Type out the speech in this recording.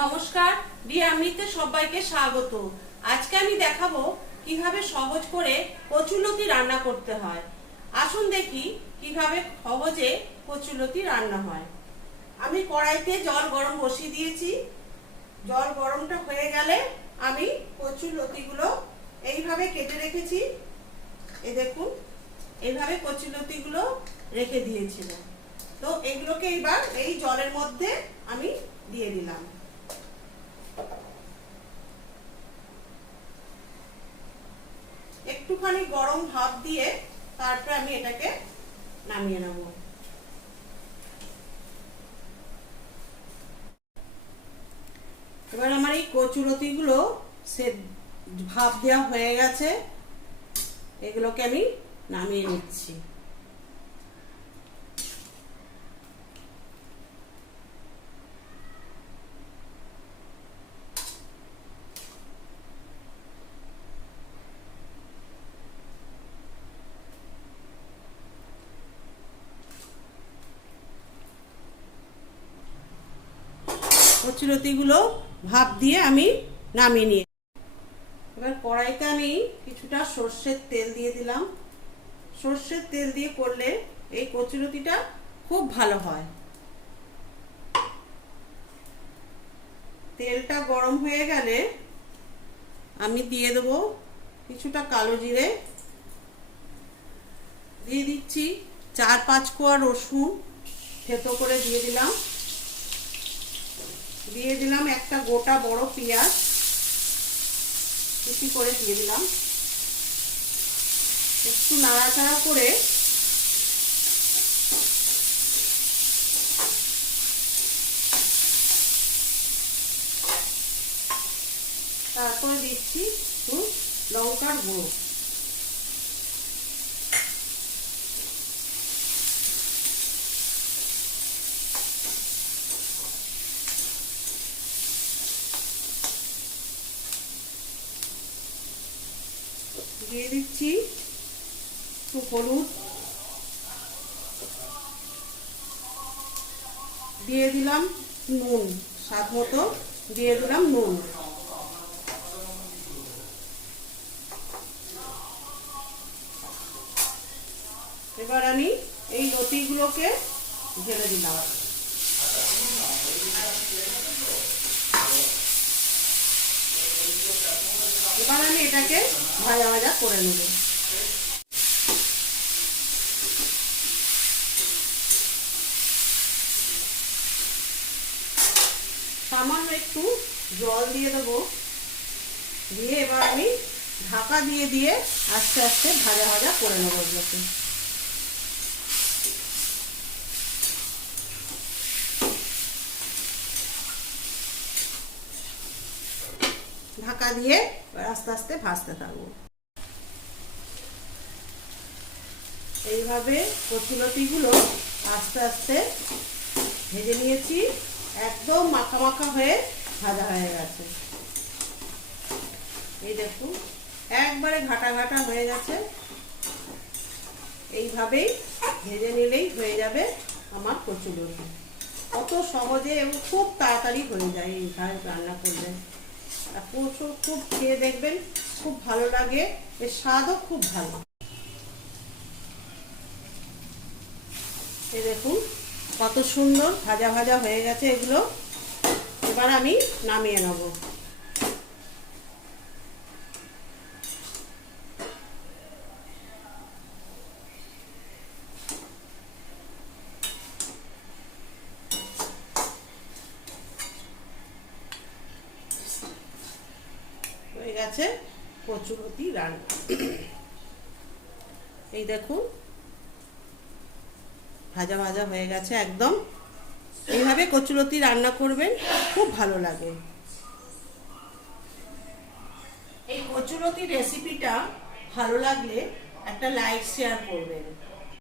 নমস্কার রিয়ামৃতে সবাইকে স্বাগত। আজকে আমি দেখাবো কীভাবে সহজ করে কচুলতি রান্না করতে হয়। আসুন দেখি কীভাবে সহজে কচুলতি রান্না হয়। আমি কড়াইতে জল গরম বসিয়ে দিয়েছি। জল গরমটা হয়ে গেলে আমি কচুর লতিগুলো এইভাবে কেটে রেখেছি। এ দেখুন, এইভাবে কচুর লতিগুলো রেখে দিয়েছিলাম। তো এগুলোকে এবার এই জলের মধ্যে আমি দিয়ে দিলাম। একটুখানি গরম ভাব দিয়ে তারপরে আমি এটাকে নামিয়ে নেব। এবার আমার এই কচুরতিগুলো সে ভাব দেওয়া হয়ে গেছে। এগুলোকে আমি নামিয়ে নিচ্ছি। কচুরতিগুলো ভাপ দিয়ে আমি নামিয়ে নিয়ে এবার কড়াইতে আমি কিছুটা সর্ষের তেল দিয়ে দিলাম। সর্ষের তেল দিয়ে করলে এই কচুরতিটা খুব ভালো হয়। তেলটা গরম হয়ে গেলে আমি দিয়ে দেবো কিছুটা কালো জিরে। দিয়ে দিচ্ছি চার পাঁচ কোয়া রসুন থেতো করে দিয়ে দিলাম। দিয়ে দিলাম একটা গোটা বড় পেঁয়াজ। কুচি করে দিয়ে দিলাম। একটু নাড়াচাড়া করে তারপরে দিচ্ছি একটু লঙ্কার গুঁড়ো। দিয়ে দিচ্ছি। একটু হলুদ দিয়ে দিলাম নুন, স্বাদ মতো দিয়ে দিলাম নুন। এবার আমি এই লতিগুলোকে ঢেলে দিলাম। এবার আমি এটাকে ভাজা ভাজা করে নেব। সামান্য একটু জল দিয়ে দেবো। দিয়ে এবার আমি ঢাকা দিয়ে দিয়ে আস্তে আস্তে ভাজা ভাজা করে নেব এগুলোকে। ঢাকা দিয়ে আস্তে আস্তে ভাজতে থাকব। এইভাবে কচুলতিগুলো আস্তে আস্তে ভেজে নিয়েছি, একদম মাখা মাখা হয়ে ভাজা হয়ে গেছে। এই দেখুন, একবারে ঘাটা ঘাটা হয়ে গেছে। এইভাবেই ভেজে নিলেই হয়ে যাবে আমার কচুলতি কত সহজে এবং খুব তাড়াতাড়ি হয়ে যায় এইভাবে রান্না করলে। প্রচুর খুব খেয়ে দেখবেন, খুব ভালো লাগে, এর স্বাদও খুব ভালো। এই দেখুন, কত সুন্দর ভাজা ভাজা হয়ে গেছে এগুলো। এবার আমি নামিয়ে নেব হয়ে গেছে কচুরতি রান্না। এই দেখুন, ভাজা ভাজা হয়ে গেছে একদম। এইভাবে কচুরতি রান্না করবেন, খুব ভালো লাগে। এই কচুরতি রেসিপিটা ভালো লাগলে একটা লাইক শেয়ার করবেন।